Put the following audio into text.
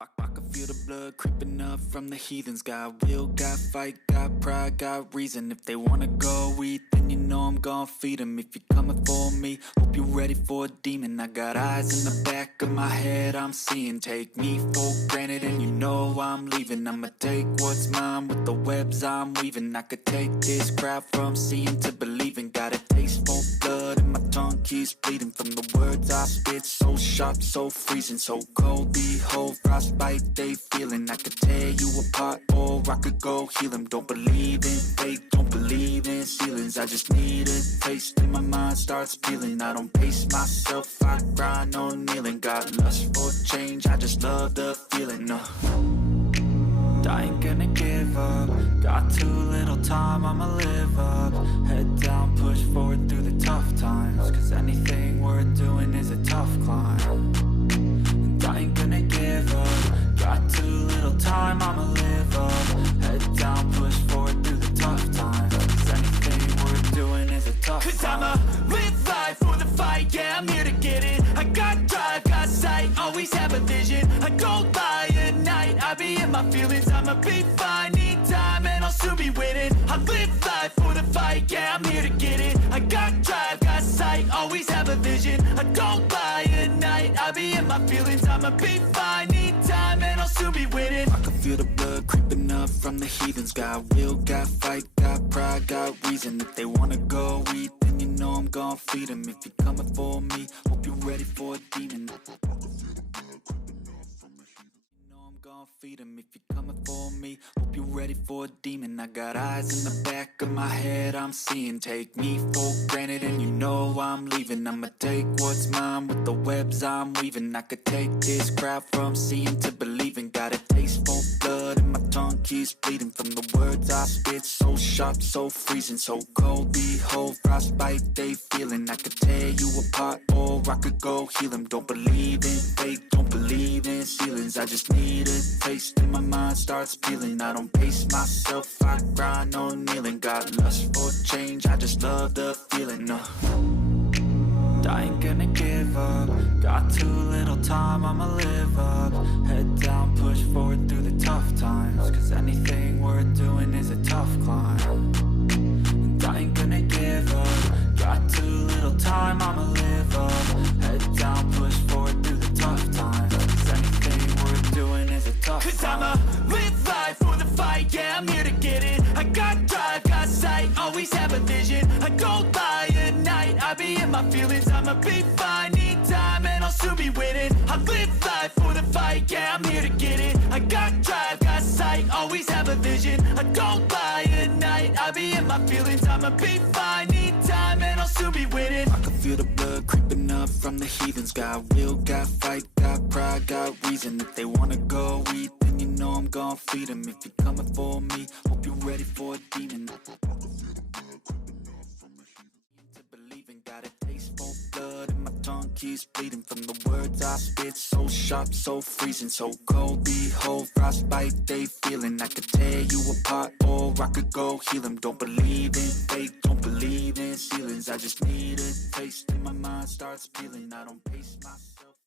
I can feel the blood creeping up from the heathens. Got will, got fight, got pride, got reason. If they wanna go eat, then you know I'm gon' feed them. If you're coming for me, hope you're ready for a demon. I got eyes in the back of my head, I'm seeing. Take me for granted and you know I'm leaving. I'ma take what's mine with the webs I'm weaving. I could take this crowd from seeing to believing. Got a taste for blood and my tongue keeps bleeding. From the words I spit, so sharp, so freezing, so cold. Behold, frostbite they feeling. I could tear you apart or I could go heal them. Don't believe in fate, don't believe in ceilings. I just need a taste and my mind starts peeling. I don't pace myself, I grind on kneeling. Got lust for change, I just love the feeling. I ain't gonna give up. Got too little time, I'ma live up. Head down, push forward through the tough times. Cause anything worth doing is a tough climb. And I ain't gonna give up. Got too little time, I'ma live up. Head down, push forward through the tough times. Cause anything worth doing is a tough climb. Cause I'ma live life for the fight, yeah, I'm here to get it. I got drive, got sight, always have a vision. I go by at night, I be in my feelings. I'ma be fine, need time and I'll soon be winning. I live life for the fight, yeah, I'm here to get it. I got drive, got sight, always have a vision. I go by at night, I be in my feelings. I'ma be fine, need time and I'll soon be winning. I can feel the blood creeping up from the heathens. Got will, got fight, got pride, got reason. If they wanna go eat, then you know I'm gon' feed them. If you're coming for me, hope you're ready for a demon. Gon' feed him. If you're coming for me, hope you're ready for a demon. I got eyes in the back of my head, I'm seeing. Take me for granted and you know I'm leaving. I'ma take what's mine with the webs I'm weaving. I could take this crowd from seeing to believing. Got a taste for blood and my tongue keeps bleeding. From the words I spit, so sharp, so freezing, so cold. Behold, frostbite they feeling. I could tear you apart or I could go heal them. Don't believe in fate, don't believe in ceilings. I just need a taste and my mind starts peeling. I don't pace myself, I grind on kneeling. Got lust for change, I just love the feeling. I ain't gonna give up. Got too little time, I'ma live up. Head down, push forward through the tough times. Cause anything worth doing is a tough climb. And I ain't gonna give up. Got too little time, I'ma live up. Head down, push forward through the tough times. Cause anything worth doing is a tough climb. Cause I'ma live life for the fight, yeah, I'm here to get it. I got drive, got sight, always have a vision. I go by at night, I be in my feelings. I'ma be fine, need time and I'll soon be winning. I live life for the fight, yeah, I'm here to get it. I got drive, got sight, always have a vision. I go by at night, I be in my feelings. I'ma be fine, need time and I'll soon be winning. I can feel the blood creeping up from the heathens. Got will, got fight, got pride, got reason. If they wanna go eat, then you know I'm gon' feed them. If you're coming for me, hope you're ready for a demon. Got a taste for blood and my tongue keeps bleeding. From the words I spit, so sharp, so freezing, so cold. Behold, frostbite they feeling. I could tear you apart or I could go heal them. Don't believe in fate, don't believe in ceilings. I just need a taste and my mind starts peeling. I don't pace myself.